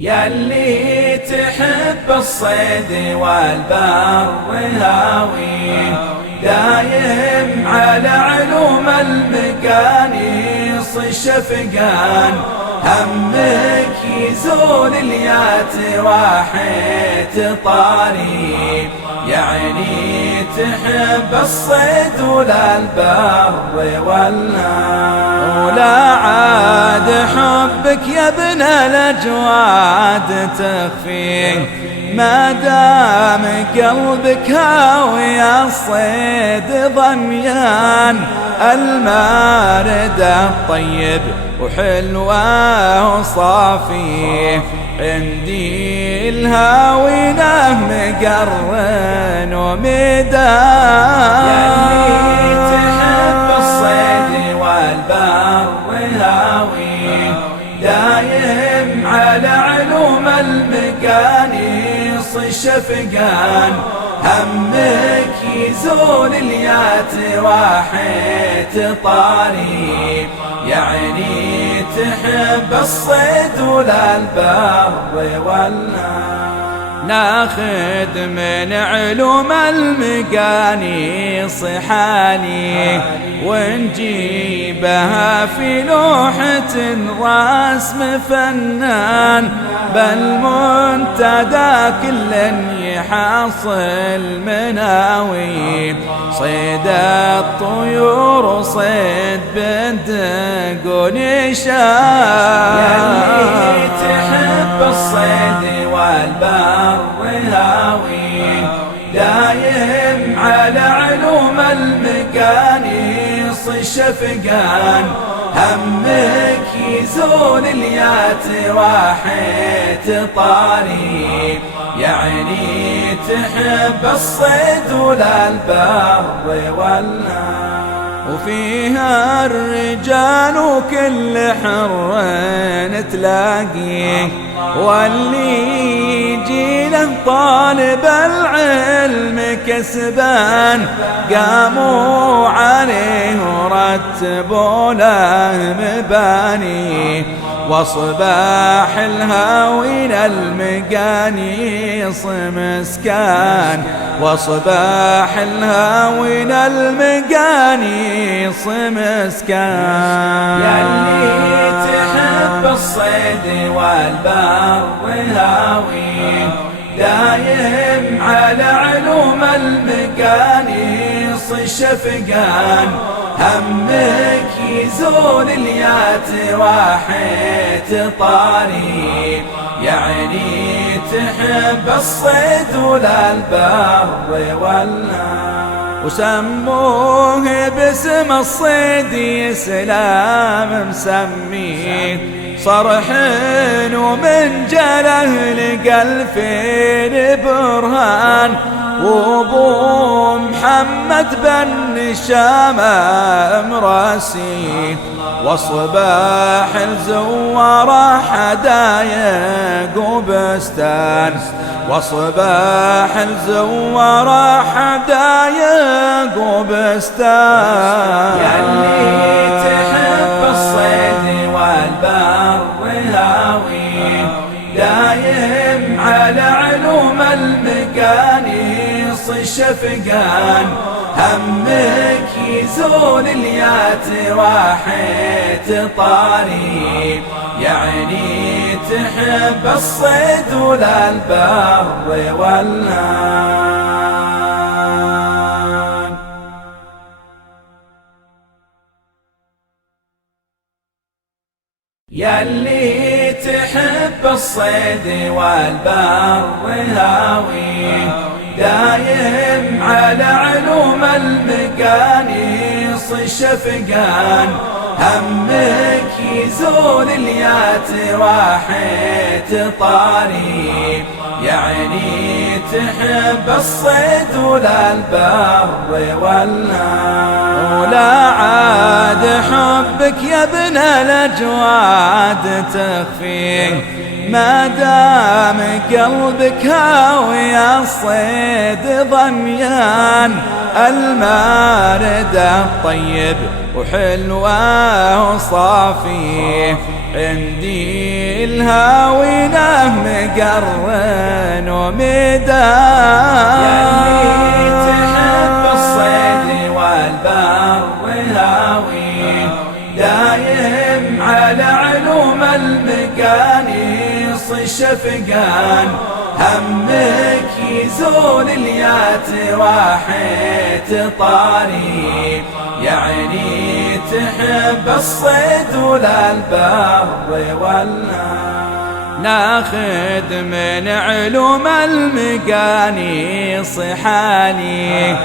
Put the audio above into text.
ياللي تحب الصيد والبر هاوي دايم على علوم المقانيص شفقان همك يزول اليات واحد طاري يعني تحب الصيد ولا البر ولا عاد حبك يا ابن الأجواد تخفي ما دام قلبك هاوي الصيد ضميان المارد الطيب وحلوه وصافي عندي الهاوينه مقرن ومدان ياللي تحب الصيد والبر هاوي دايم على علوم المقانيص شفقان همك يزول اليات واحد طاري يعني تحب الصيد ولا البر ناخذ من علوم المقانيص حالي ونجيبها في لوحة رسم فنان بالمنتدى كل يحصل مناوي صيد الطيور وصيد بندق ونشان ياللي تحب الصيد والبر هاوي دايم على علوم المقانيص شفقان همك يزول اليات واحد طاري يعني تحب الصيد ولا البر وفيها الرجال وكل حر تلاقي واللي يجي له طالب العلم كسبان قاموا عليه ورتبوا له مباني وصباح الهاوين المقانيص مسكان وصباح الهاوين المقانيص مسكان ياللي تحب الصيد والبر هاوي دايم على علوم المقانيص شفقان همك يزول اليات واحد طاري يعني تحب الصيد ولا البر وسموه باسم الصيد إسلام مسميه صرح ومن جله لقلفين برهان وابو محمد بن شامة مراسي وصباح الزوارة حدايق وبستان وصباح الزوارة حدايق وبستان ياللي تحب الصيد والبر هاوي دايم على علوم المقانيص شفقان همك يزول اليات واحد طاري يعني تحب الصيد ولا البر ياللي تحب الصيد والبر هاوي دايم على علوم المقانيص شفقان همك يزول اليات واحد طاري يعني تحب الصيد ولا البر ولا عاد حبك يا ابن الأجواد تخفي ما دام قلبك هاوي الصيد ضميان المارد الطيب وحلوه وصافي عندي الهاوينه قرن وميدان، يلي تحب الصيد والبر هاوي دايم على علوم المقانيص شفقان، همك يزول اليات واحد طاري، يعني تحب الصيد والبر والنار. ناخذ من علوم المقانيص حالي